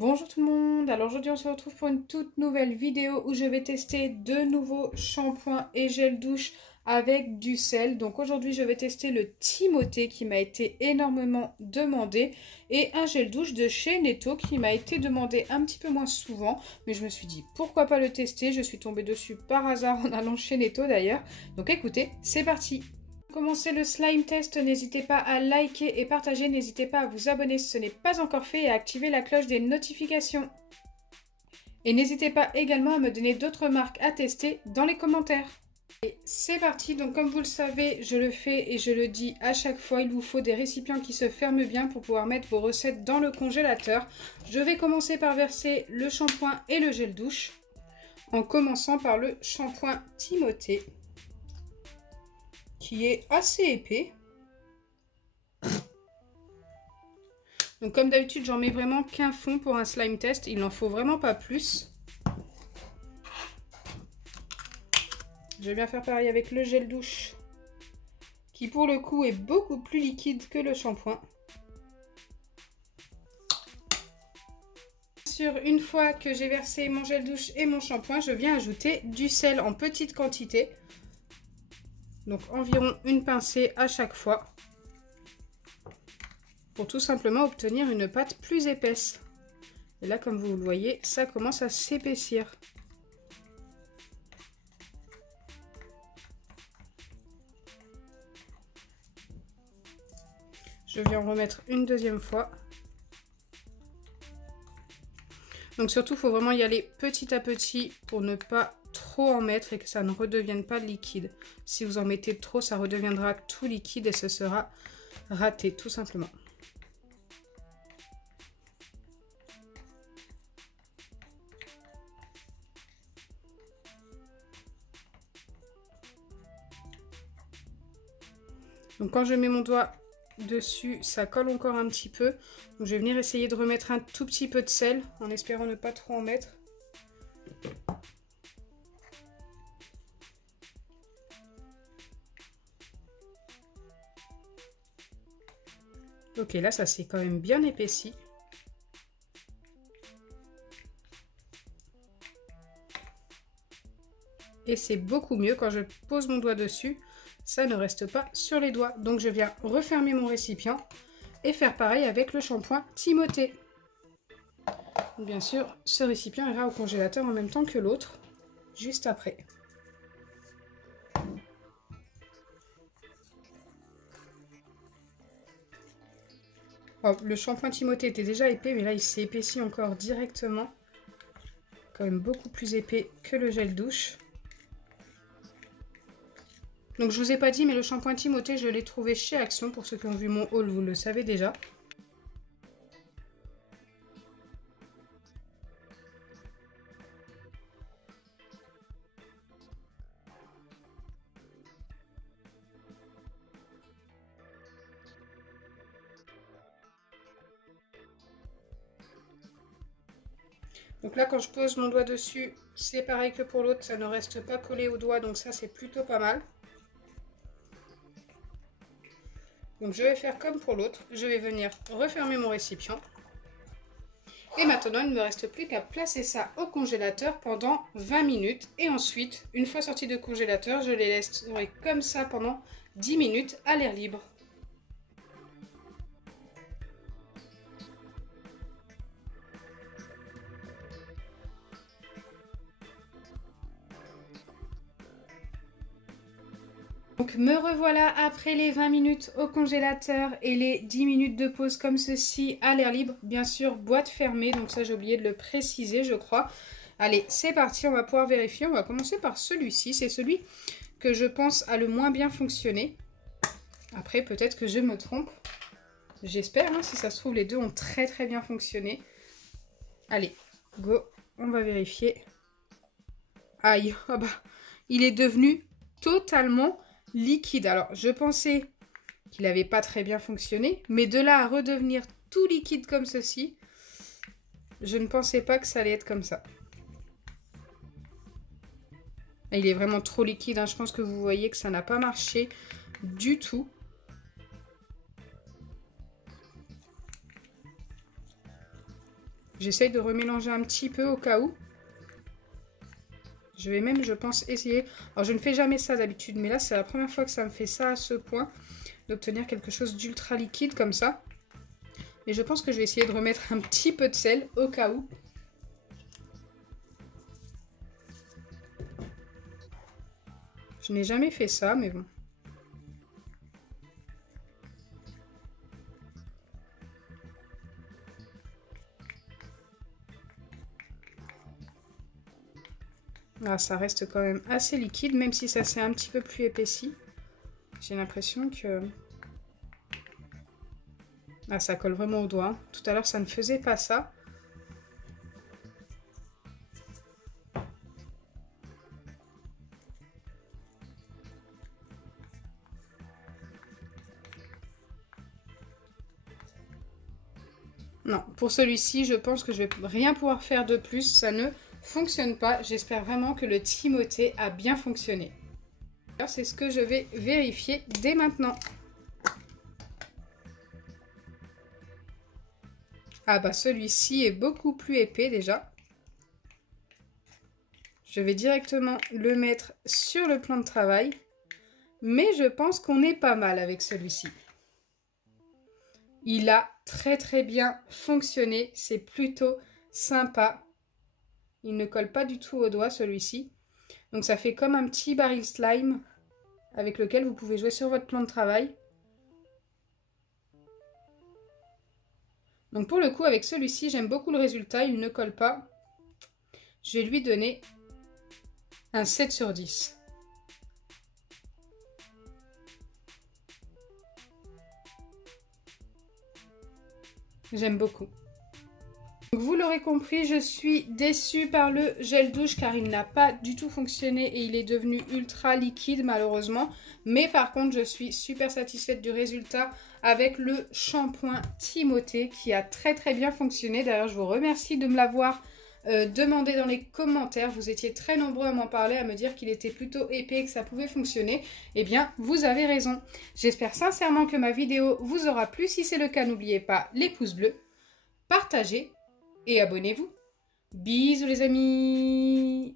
Bonjour tout le monde, alors aujourd'hui on se retrouve pour une toute nouvelle vidéo où je vais tester de nouveaux shampoings et gel douche avec du sel. Donc aujourd'hui je vais tester le Timothée qui m'a été énormément demandé et un gel douche de chez Netto qui m'a été demandé un petit peu moins souvent, mais je me suis dit pourquoi pas le tester. Je suis tombée dessus par hasard en allant chez Netto d'ailleurs. Donc écoutez, c'est parti. Pour commencer le slime test, n'hésitez pas à liker et partager, n'hésitez pas à vous abonner si ce n'est pas encore fait et à activer la cloche des notifications. Et n'hésitez pas également à me donner d'autres marques à tester dans les commentaires. Et c'est parti, donc comme vous le savez, je le fais et je le dis à chaque fois, il vous faut des récipients qui se ferment bien pour pouvoir mettre vos recettes dans le congélateur. Je vais commencer par verser le shampoing et le gel douche, en commençant par le shampoing Timothée, qui est assez épais. Donc comme d'habitude, j'en mets vraiment qu'un fond pour un slime test, il n'en faut vraiment pas plus. Je vais bien faire pareil avec le gel douche, qui pour le coup est beaucoup plus liquide que le shampoing. Une fois que j'ai versé mon gel douche et mon shampoing, je viens ajouter du sel en petite quantité. Donc environ une pincée à chaque fois. Pour tout simplement obtenir une pâte plus épaisse. Et là, comme vous le voyez, ça commence à s'épaissir. Je viens en remettre une deuxième fois. Donc surtout, il faut vraiment y aller petit à petit pour ne pas trop en mettre et que ça ne redevienne pas liquide. Si vous en mettez trop, ça redeviendra tout liquide et ce sera raté, tout simplement. Donc quand je mets mon doigt dessus, ça colle encore un petit peu. Donc je vais venir essayer de remettre un tout petit peu de sel en espérant ne pas trop en mettre. Ok, là ça s'est quand même bien épaissi. Et c'est beaucoup mieux quand je pose mon doigt dessus. Ça ne reste pas sur les doigts. Donc je viens refermer mon récipient et faire pareil avec le shampoing Timothée. Bien sûr, ce récipient ira au congélateur en même temps que l'autre, juste après. Oh, le shampoing Timothée était déjà épais, mais là il s'est épaissi encore directement. Quand même beaucoup plus épais que le gel douche. Donc je vous ai pas dit, mais le shampoing Timothée, je l'ai trouvé chez Action. Pour ceux qui ont vu mon haul, vous le savez déjà. Donc là, quand je pose mon doigt dessus, c'est pareil que pour l'autre, ça ne reste pas collé au doigt, donc ça c'est plutôt pas mal. Donc je vais faire comme pour l'autre, je vais venir refermer mon récipient. Et maintenant, il ne me reste plus qu'à placer ça au congélateur pendant 20 minutes. Et ensuite, une fois sorti de congélateur, je les laisserai comme ça pendant 10 minutes à l'air libre. Donc me revoilà après les 20 minutes au congélateur et les 10 minutes de pause comme ceci à l'air libre. Bien sûr, boîte fermée, donc ça j'ai oublié de le préciser je crois. Allez, c'est parti, on va pouvoir vérifier. On va commencer par celui-ci, c'est celui que je pense a le moins bien fonctionné. Après, peut-être que je me trompe. J'espère, hein, si ça se trouve, les deux ont très très bien fonctionné. Allez, go, on va vérifier. Aïe, oh bah, il est devenu totalement liquide. Alors, je pensais qu'il n'avait pas très bien fonctionné, mais de là à redevenir tout liquide comme ceci, je ne pensais pas que ça allait être comme ça. Il est vraiment trop liquide, hein. Je pense que vous voyez que ça n'a pas marché du tout. J'essaye de remélanger un petit peu au cas où. Je vais même, je pense, essayer... Alors, je ne fais jamais ça d'habitude, mais là, c'est la première fois que ça me fait ça à ce point, d'obtenir quelque chose d'ultra liquide comme ça. Et je pense que je vais essayer de remettre un petit peu de sel au cas où. Je n'ai jamais fait ça, mais bon. Ah, ça reste quand même assez liquide, même si ça s'est un petit peu plus épaissi. J'ai l'impression que... Ah, ça colle vraiment au doigt. Tout à l'heure, ça ne faisait pas ça. Non, pour celui-ci, je pense que je vais rien pouvoir faire de plus. Ça ne fonctionne pas. J'espère vraiment que le Timothée a bien fonctionné. Alors, c'est ce que je vais vérifier dès maintenant. Ah bah celui-ci est beaucoup plus épais déjà. Je vais directement le mettre sur le plan de travail. Mais je pense qu'on est pas mal avec celui-ci. Il a très bien fonctionné. C'est plutôt sympa. Il ne colle pas du tout au doigt celui-ci. Donc ça fait comme un petit baril slime avec lequel vous pouvez jouer sur votre plan de travail. Donc pour le coup, avec celui-ci, j'aime beaucoup le résultat. Il ne colle pas. Je vais lui donner un 7 sur 10. J'aime beaucoup. Donc vous l'aurez compris, je suis déçue par le gel douche car il n'a pas du tout fonctionné et il est devenu ultra liquide malheureusement. Mais par contre, je suis super satisfaite du résultat avec le shampoing Timothée qui a très bien fonctionné. D'ailleurs, je vous remercie de me l'avoir demandé dans les commentaires. Vous étiez très nombreux à m'en parler, à me dire qu'il était plutôt épais et que ça pouvait fonctionner. Eh bien, vous avez raison. J'espère sincèrement que ma vidéo vous aura plu. Si c'est le cas, n'oubliez pas les pouces bleus, partagez et abonnez-vous. Bisous les amis!